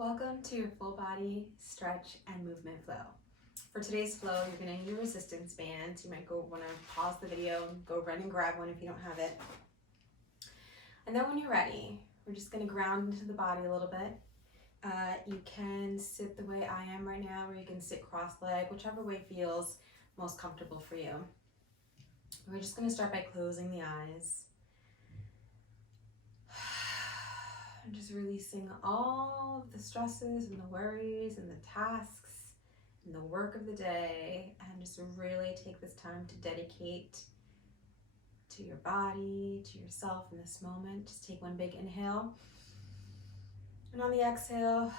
Welcome to your full body stretch and movement flow. For today's flow, you're going to need a resistance band. So you might want to pause the video and go run and grab one if you don't have it. And then when you're ready, we're just going to ground into the body a little bit. You can sit the way I am right now, or you can sit cross-legged, whichever way feels most comfortable for you. We're just going to start by closing the eyes. And just releasing all of the stresses and the worries and the tasks and the work of the day, and just really take this time to dedicate to your body, to yourself in this moment. Just take one big inhale, and on the exhale,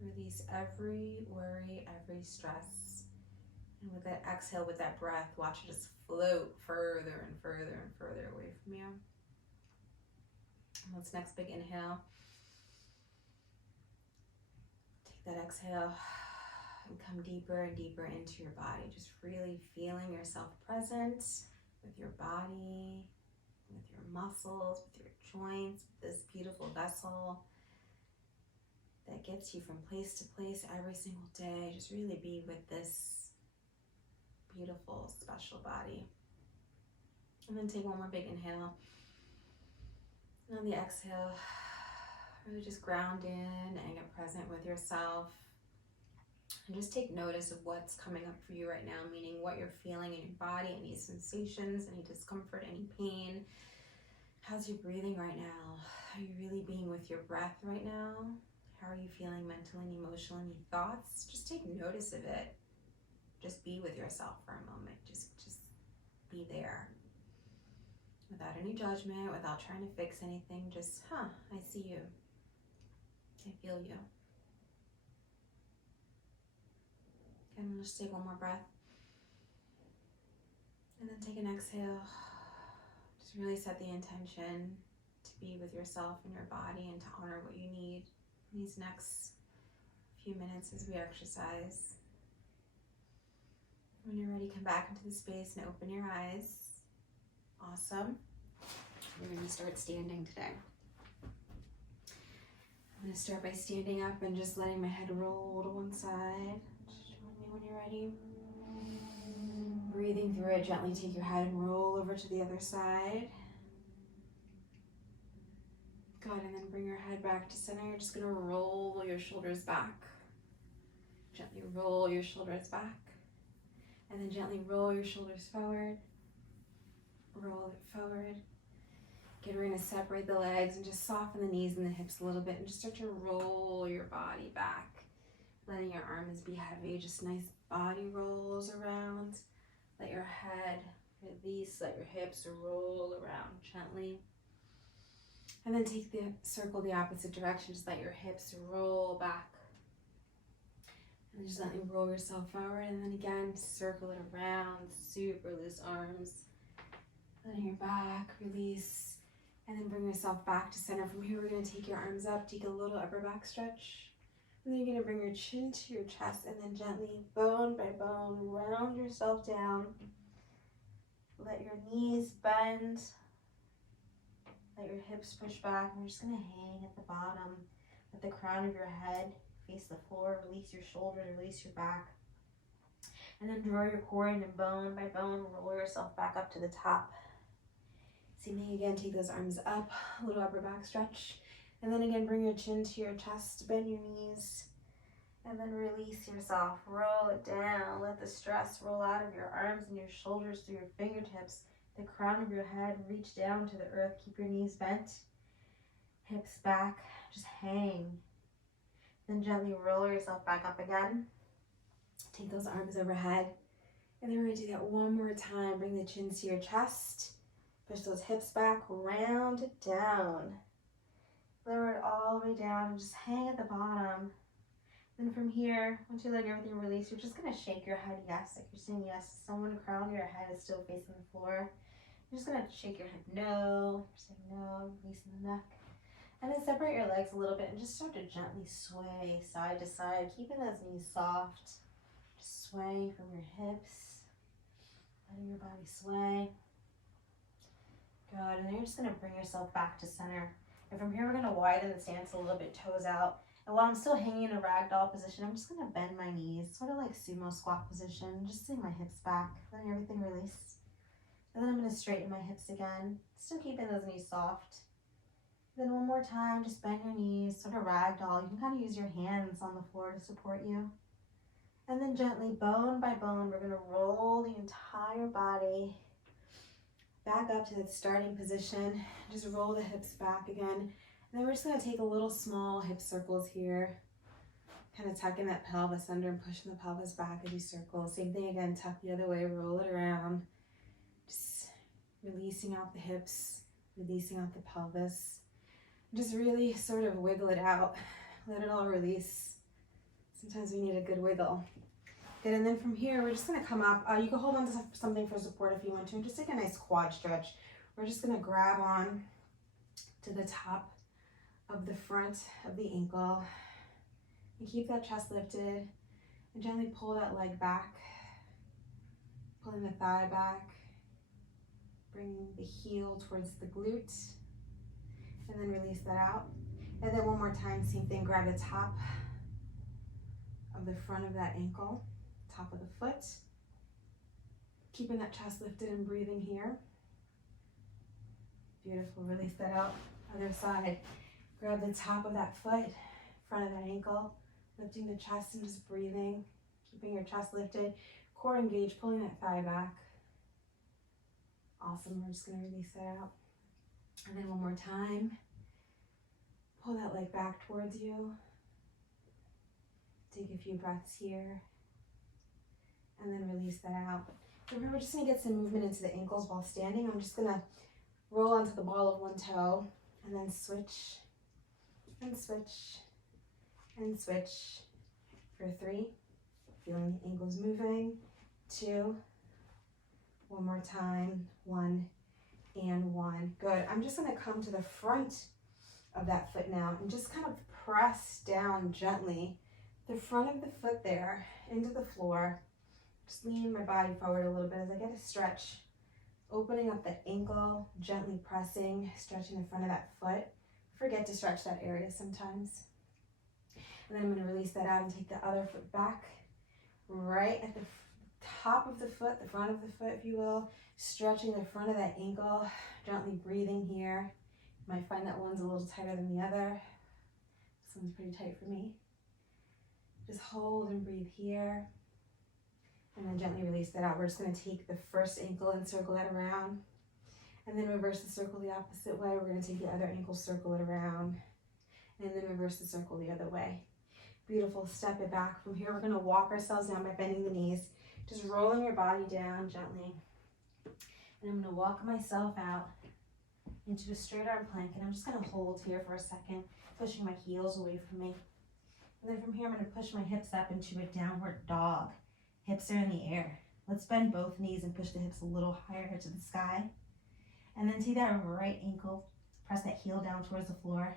release every worry, every stress. And with that exhale, with that breath, watch it just float further and further and further away from you. Let's next big inhale. Take that exhale and come deeper and deeper into your body. Just really feeling yourself present with your body, with your muscles, with your joints, with this beautiful vessel that gets you from place to place every single day. Just really be with this beautiful, special body. And then take one more big inhale. And on the exhale, really just ground in and get present with yourself. And just take notice of what's coming up for you right now, meaning what you're feeling in your body, any sensations, any discomfort, any pain. How's your breathing right now? Are you really being with your breath right now? How are you feeling mentally and emotionally? Any thoughts? Just take notice of it. Just be with yourself for a moment. Just be there. Without any judgment, without trying to fix anything, just, I see you. I feel you. And just take one more breath. And then take an exhale. Just really set the intention to be with yourself and your body and to honor what you need in these next few minutes as we exercise. When you're ready, come back into the space and open your eyes. Awesome. We're going to start standing today. I'm going to start by standing up and just letting my head roll to one side. Just join me when you're ready. Breathing through it, gently take your head and roll over to the other side. Good, and then bring your head back to center. You're just going to roll your shoulders back. Gently roll your shoulders back. And then gently roll your shoulders forward. Roll it forward. Good, we're going to separate the legs and just soften the knees and the hips a little bit and just start to roll your body back. Letting your arms be heavy, just nice body rolls around. Let your head release, let your hips roll around gently. And then take the circle the opposite direction, just let your hips roll back. And just let them roll yourself forward, and then again, circle it around, super loose arms. Letting your back release, and then bring yourself back to center. From here, we're going to take your arms up, take a little upper back stretch. And then you're going to bring your chin to your chest, and then gently, bone by bone, round yourself down. Let your knees bend. Let your hips push back. And we're just going to hang at the bottom. Let the crown of your head face the floor. Release your shoulders, release your back. And then draw your core in and bone by bone, roll yourself back up to the top. Same thing again, take those arms up, a little upper back stretch. And then again, bring your chin to your chest, bend your knees. And then release yourself, roll it down. Let the stress roll out of your arms and your shoulders through your fingertips. The crown of your head, reach down to the earth. Keep your knees bent, hips back, just hang. Then gently roll yourself back up again. Take those arms overhead. And then we're going to do that one more time. Bring the chin to your chest. Push those hips back, round it down. Lower it all the way down and just hang at the bottom. Then from here, once you let everything release, you're just going to shake your head yes, like you're saying yes to someone. The crown of your head is still facing the floor. You're just going to shake your head no. You're saying no, releasing the neck. And then separate your legs a little bit and just start to gently sway side to side, keeping those knees soft. Just swaying from your hips, letting your body sway. Good, and then you're just going to bring yourself back to center. And from here, we're gonna widen the stance a little bit, toes out. And while I'm still hanging in a ragdoll position, I'm just gonna bend my knees, sort of like sumo squat position, just sitting my hips back, letting everything release. And then I'm gonna straighten my hips again, still keeping those knees soft. Then one more time, just bend your knees, sort of ragdoll. You can kind of use your hands on the floor to support you. And then gently, bone by bone, we're gonna roll the entire body back up to the starting position. Just roll the hips back again. And then we're just gonna take a little small hip circles here. Kind of tucking that pelvis under and pushing the pelvis back as you circle. Same thing again, tuck the other way, roll it around. Just releasing out the hips, releasing out the pelvis. Just really sort of wiggle it out. Let it all release. Sometimes we need a good wiggle. Good, and then from here, we're just gonna come up. You can hold on to something for support if you want to, and just take a nice quad stretch. We're just gonna grab on to the top of the front of the ankle and keep that chest lifted and gently pull that leg back, pulling the thigh back, bringing the heel towards the glute, and then release that out. And then one more time, same thing, grab the top of the front of that ankle, top of the foot, keeping that chest lifted and breathing here. Beautiful, release that out. Other side, grab the top of that foot, front of that ankle, lifting the chest and just breathing, keeping your chest lifted, core engaged, pulling that thigh back. Awesome, we're just gonna release that out. And then one more time, pull that leg back towards you. Take a few breaths here, and then release that out. Remember, we're just gonna get some movement into the ankles while standing. I'm just gonna roll onto the ball of one toe, and then switch, and switch, and switch for 3. Feeling the ankles moving. 2. One more time. 1 and 1. Good. I'm just gonna come to the front of that foot now and just kind of press down gently the front of the foot there into the floor. Just leaning my body forward a little bit as I get a stretch. Opening up the ankle, gently pressing, stretching the front of that foot. Forget to stretch that area sometimes. And then I'm going to release that out and take the other foot back, right at the top of the foot, the front of the foot, if you will, stretching the front of that ankle, gently breathing here. You might find that one's a little tighter than the other. This one's pretty tight for me. Just hold and breathe here. And then gently release that out. We're just going to take the first ankle and circle that around. And then reverse the circle the opposite way. We're going to take the other ankle, circle it around. And then reverse the circle the other way. Beautiful. Step it back. From here, we're going to walk ourselves down by bending the knees. Just rolling your body down gently. And I'm going to walk myself out into a straight arm plank. And I'm just going to hold here for a second, pushing my heels away from me. And then from here, I'm going to push my hips up into a downward dog. Hips are in the air. Let's bend both knees and push the hips a little higher to the sky. And then take that right ankle, press that heel down towards the floor.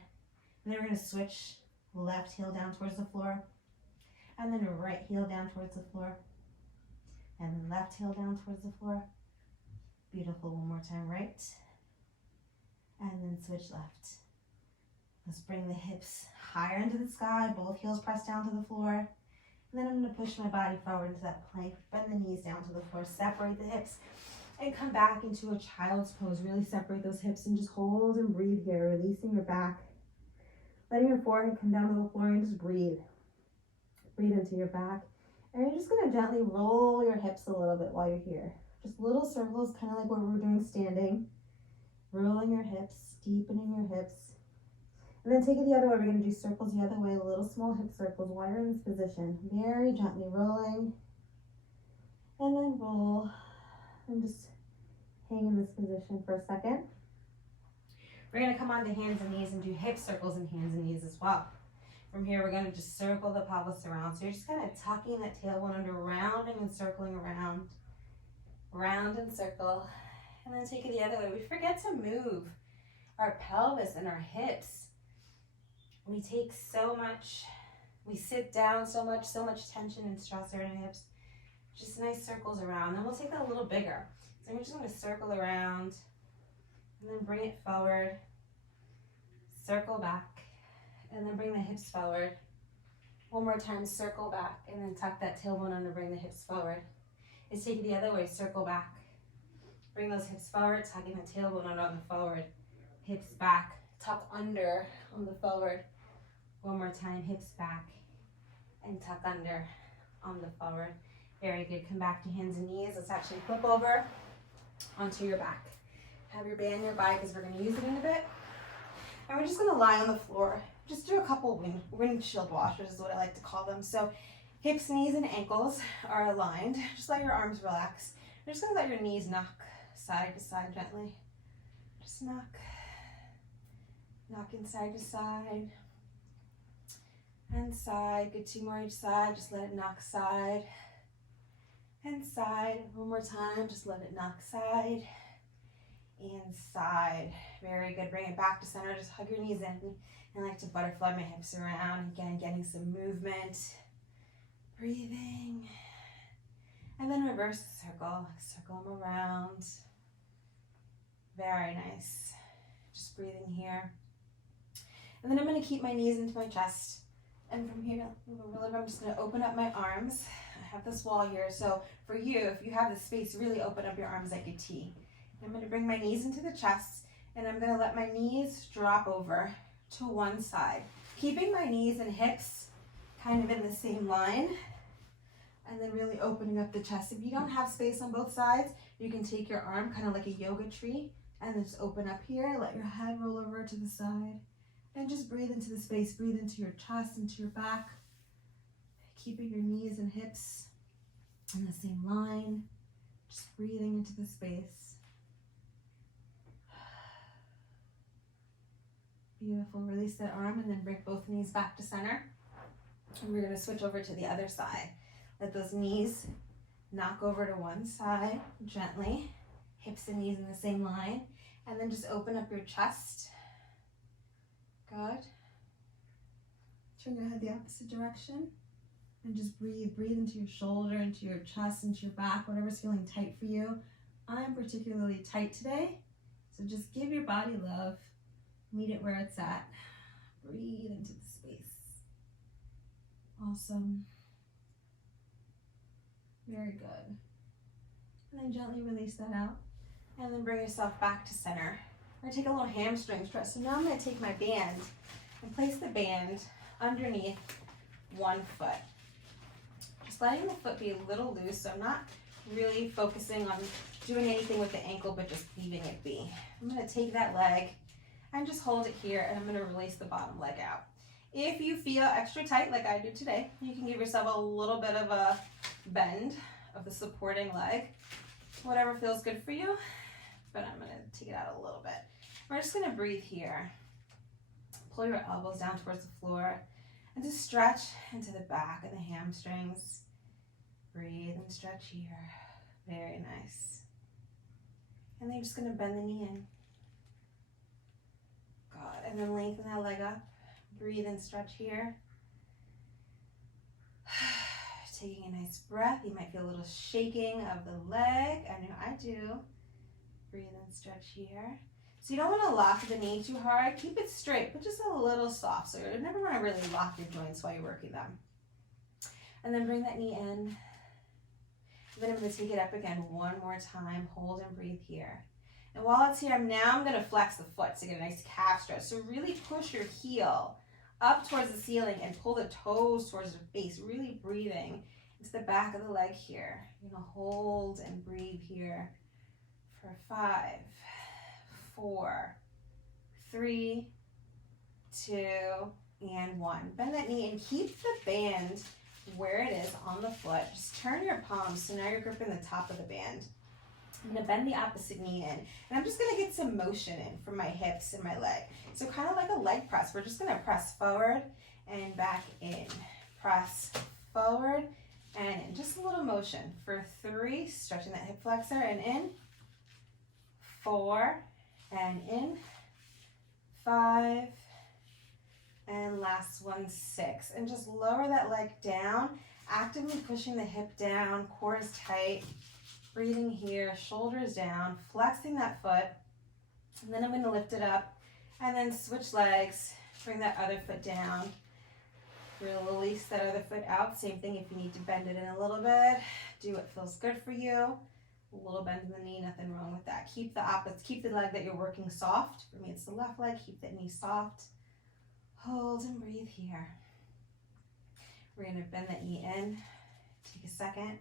And then we're going to switch left heel down towards the floor. And then right heel down towards the floor. And then left heel down towards the floor. Beautiful. One more time, right. And then switch left. Let's bring the hips higher into the sky, both heels pressed down to the floor. And then I'm going to push my body forward into that plank, bend the knees down to the floor, separate the hips, and come back into a child's pose. Really separate those hips and just hold and breathe here, releasing your back. Letting your forehead come down to the floor and just breathe. Breathe into your back. And you're just going to gently roll your hips a little bit while you're here. Just little circles, kind of like what we were doing standing. Rolling your hips, deepening your hips. And then take it the other way. We're going to do circles the other way, little small hip circles while you're in this position. Very gently rolling. And then roll. And just hang in this position for a second. We're going to come onto hands and knees and do hip circles and hands and knees as well. From here, we're going to just circle the pelvis around. So you're just kind of tucking that tailbone under, rounding and circling around. Round and circle. And then take it the other way. We forget to move our pelvis and our hips. We take so much, we sit down so much tension and stress in our hips. Just nice circles around. Then we'll take that a little bigger. So we're just going to circle around and then bring it forward. circle back, and then bring the hips forward. One more time, circle back, and then tuck that tailbone under, bring the hips forward. Let's take it the other way, circle back. Bring those hips forward, tucking the tailbone under on the forward. Hips back, tuck under on the forward. One more time, hips back, and tuck under on the forward. Very good, come back to hands and knees. Let's actually flip over onto your back. Have your band nearby because we're gonna use it in a bit. And we're just gonna lie on the floor. Just do a couple windshield washers is what I like to call them. So hips, knees, and ankles are aligned. Just let your arms relax. You're just gonna let your knees knock side to side gently. Just knock. Knocking side to side. And side. Good, 2 more each side. Just let it knock side. And side. One more time. Just let it knock side. And side. Very good. Bring it back to center. Just hug your knees in. I like to butterfly my hips around. Again, getting some movement. Breathing. And then reverse the circle. Circle them around. Very nice. Just breathing here. And then I'm going to keep my knees into my chest. And from here, I'm just going to open up my arms. I have this wall here. So for you, if you have the space, really open up your arms like a T. I'm going to bring my knees into the chest. And I'm going to let my knees drop over to one side. Keeping my knees and hips kind of in the same line. And then really opening up the chest. If you don't have space on both sides, you can take your arm kind of like a yoga tree. And then just open up here. Let your head roll over to the side. And just breathe into the space. Breathe into your chest, into your back. Keeping your knees and hips in the same line. Just breathing into the space. Beautiful. Release that arm and then bring both knees back to center. And we're going to switch over to the other side. Let those knees knock over to one side gently. Hips and knees in the same line. And then just open up your chest. Good. Turn your head the opposite direction. And just breathe. Breathe into your shoulder, into your chest, into your back, whatever's feeling tight for you. I'm particularly tight today. So just give your body love. Meet it where it's at. Breathe into the space. Awesome. Very good. And then gently release that out. And then bring yourself back to center. We're going to take a little hamstring stretch. So now I'm going to take my band and place the band underneath one foot. Just letting the foot be a little loose. So I'm not really focusing on doing anything with the ankle, but just leaving it be. I'm going to take that leg and just hold it here, and I'm going to release the bottom leg out. If you feel extra tight like I do today, you can give yourself a little bit of a bend of the supporting leg. Whatever feels good for you, but I'm going to take it out a little bit. We're just going to breathe here. Pull your elbows down towards the floor and just stretch into the back and the hamstrings. Breathe and stretch here. Very nice. And then you're just going to bend the knee in. Good. And then lengthen that leg up. Breathe and stretch here. Taking a nice breath. You might feel a little shaking of the leg. I know I do. Breathe and stretch here. So you don't want to lock the knee too hard. Keep it straight, but just a little soft. So you never want to really lock your joints while you're working them. And then bring that knee in. And then I'm going to take it up again one more time. Hold and breathe here. And while it's here, I'm going to flex the foot to get a nice calf stretch. So really push your heel up towards the ceiling and pull the toes towards the face. Really breathing into the back of the leg here. You're going to hold and breathe here for 5, 4, 3, 2, and 1. Bend that knee and keep the band where it is on the foot. Just turn your palms so now you're gripping the top of the band. I'm going to bend the opposite knee in. And I'm just going to get some motion in from my hips and my leg. So kind of like a leg press. We're just going to press forward and back in. Press forward and in. Just a little motion. For 3, stretching that hip flexor and in. 4 and in. 5 and last one, 6. And just lower that leg down, actively pushing the hip down, core is tight. Breathing here, shoulders down, flexing that foot, and then I'm going to lift it up And then switch legs. Bring that other foot down. Release that other foot out. Same thing if you need to bend it in a little bit. Do what feels good for you. A little bend in the knee, nothing wrong with that. Keep the opposite, keep the leg that you're working soft. For me, it's the left leg. Keep that knee soft. Hold and breathe here. We're gonna bend that knee in. Take a second.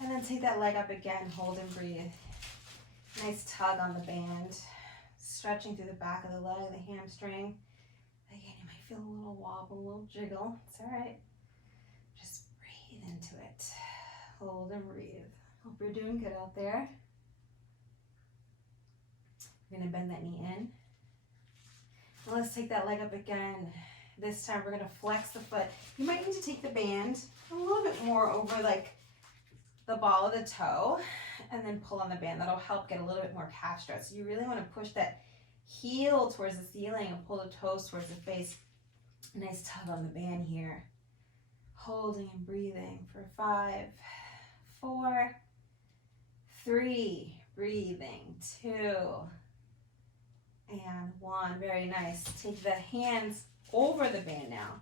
And then take that leg up again. Hold and breathe. Nice tug on the band. Stretching through the back of the leg, the hamstring. Again, you might feel a little wobble, a little jiggle. It's all right. Just breathe into it. Hold and breathe. Hope you're doing good out there. We're gonna bend that knee in. Now let's take that leg up again. This time we're gonna flex the foot. You might need to take the band a little bit more over like the ball of the toe and then pull on the band. That'll help get a little bit more calf stretch. So you really wanna push that heel towards the ceiling and pull the toes towards the face. Nice tug on the band here. Holding and breathing for 5, 4, 3, breathing, 2, and 1. Very nice. Take the hands over the band now.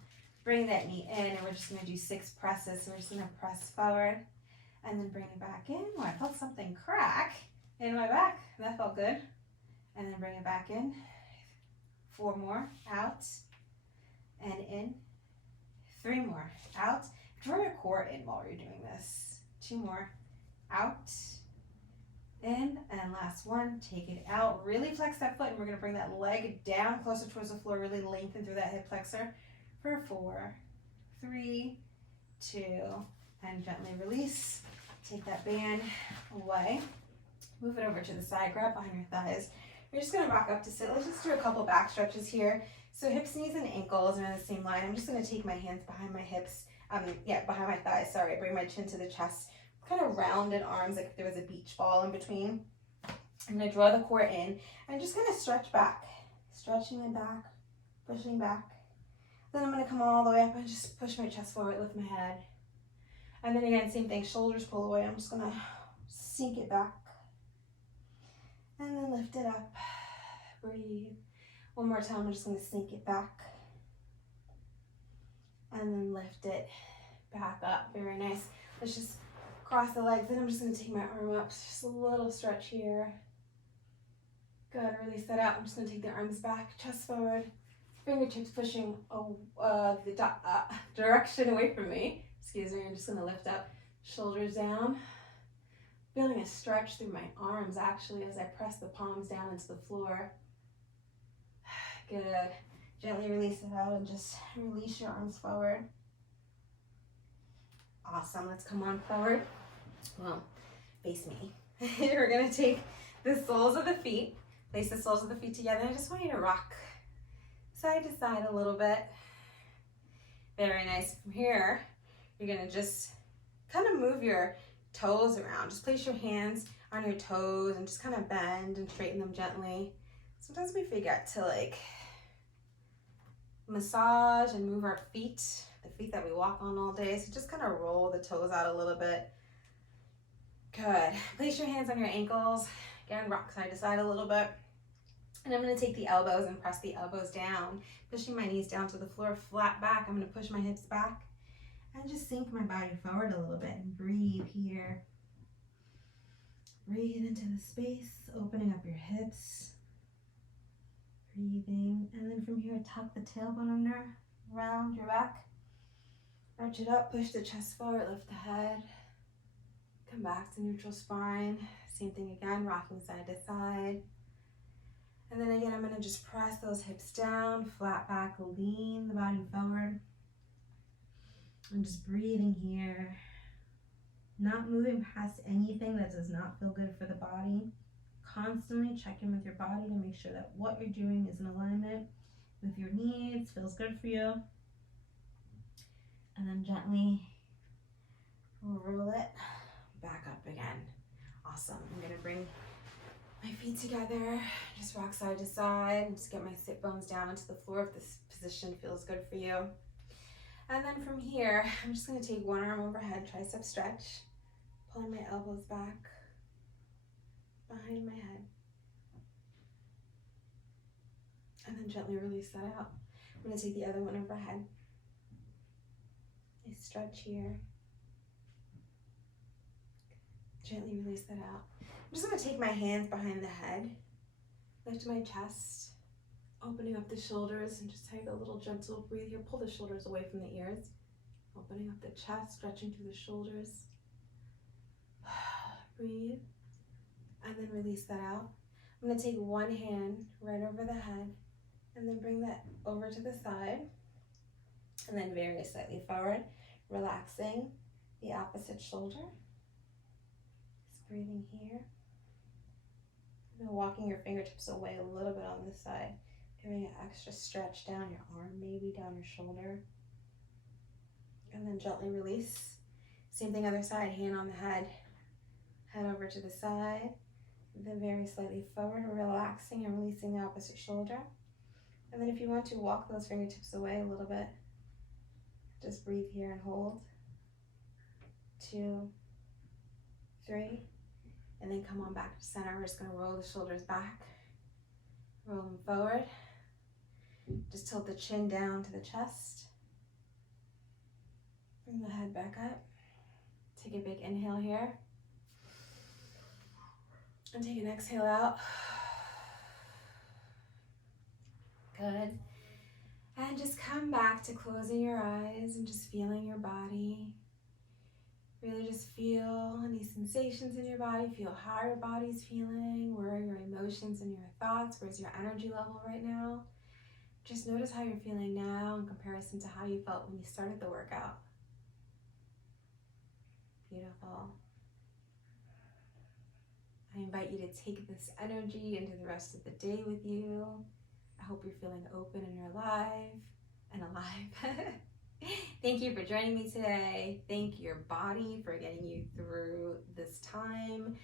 Bring that knee in, and we're just going to do 6 presses. So we're just going to press forward and then bring it back in. Oh, I felt something crack in my back. That felt good. And then bring it back in. 4 more. Out and in. 3 more. Out. Draw your core in while you're doing this. 2 more. Out. In. And last one. Take it out. Really flex that foot, and we're going to bring that leg down closer towards the floor. Really lengthen through that hip flexor for 4, 3, 2, and gently release. Take that band away. Move it over to the side. Grab behind your thighs. You're just going to rock up to sit. Let's just do a couple back stretches here. So hips, knees, and ankles are in the same line. I'm just going to take my hands behind my hips. Behind my thighs. Sorry. Bring my chin to the chest. Kind of rounded arms like if there was a beach ball in between. I'm going to draw the core in and just kind of stretch back. Stretching my back. Pushing back. Then I'm going to come all the way up and just push my chest forward, lift my head. And then again, same thing. Shoulders pull away. I'm just going to sink it back. And then lift it up. Breathe. One more time, I'm just going to sink it back. And then lift it back up. Very nice. Let's just cross the legs. Then I'm just going to take my arm up. Just a little stretch here. Good. Release that out. I'm just going to take the arms back. Chest forward. Fingertips pushing the direction away from me. Excuse me. I'm just going to lift up. Shoulders down. Feeling a stretch through my arms actually as I press the palms down into the floor. Good. Gently release it out and just release your arms forward. Awesome. Let's come on forward. Well, face me. We're going to take the soles of the feet, place the soles of the feet together. I just want you to rock side to side a little bit. Very nice. From here, you're going to just kind of move your toes around. Just place your hands on your toes and just kind of bend and straighten them gently. Sometimes we forget to like massage and move our feet, the feet that we walk on all day. So just kind of roll the toes out a little bit. Good. Place your hands on your ankles. Again, rock side to side a little bit. And I'm going to take the elbows and press the elbows down, pushing my knees down to the floor, flat back. I'm going to push my hips back and just sink my body forward a little bit and breathe here. Breathe into the space, opening up your hips. Breathing, and then from here, tuck the tailbone under, round your back. Arch it up, push the chest forward, lift the head. Come back to neutral spine. Same thing again, rocking side to side. And then again, I'm going to just press those hips down, flat back, lean the body forward. I'm just breathing here. Not moving past anything that does not feel good for the body. Constantly check in with your body to make sure that what you're doing is in alignment with your needs, feels good for you. And then gently roll it back up again. Awesome. I'm going to bring my feet together, just rock side to side, and just get my sit bones down into the floor if this position feels good for you. And then from here, I'm just going to take one arm overhead, tricep stretch, pulling my elbows back behind my head. And then gently release that out. I'm going to take the other one overhead. I stretch here. Gently release that out. I'm just going to take my hands behind the head, lift my chest, opening up the shoulders, and just take a little gentle breathe here. Pull the shoulders away from the ears. Opening up the chest, stretching through the shoulders. Breathe. And then release that out. I'm going to take one hand right over the head and then bring that over to the side. And then very slightly forward, relaxing the opposite shoulder. Just breathing here. And then walking your fingertips away a little bit on this side, giving an extra stretch down your arm, maybe down your shoulder. And then gently release. Same thing other side, hand on the head over to the side. Then very slightly forward, relaxing and releasing the opposite shoulder. And then if you want to, walk those fingertips away a little bit. Just breathe here and hold. 2, 3. And then come on back to center. We're just going to roll the shoulders back. Roll them forward. Just tilt the chin down to the chest. Bring the head back up. Take a big inhale here. And take an exhale out. Good. And just come back to closing your eyes and just feeling your body. Really just feel any sensations in your body. Feel how your body's feeling. Where are your emotions and your thoughts? Where's your energy level right now? Just notice how you're feeling now in comparison to how you felt when you started the workout. Beautiful. I invite you to take this energy into the rest of the day with you. I hope you're feeling open and you're alive and alive. Thank you for joining me today. Thank your body for getting you through this time.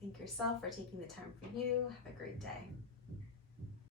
Thank yourself for taking the time for you. Have a great day.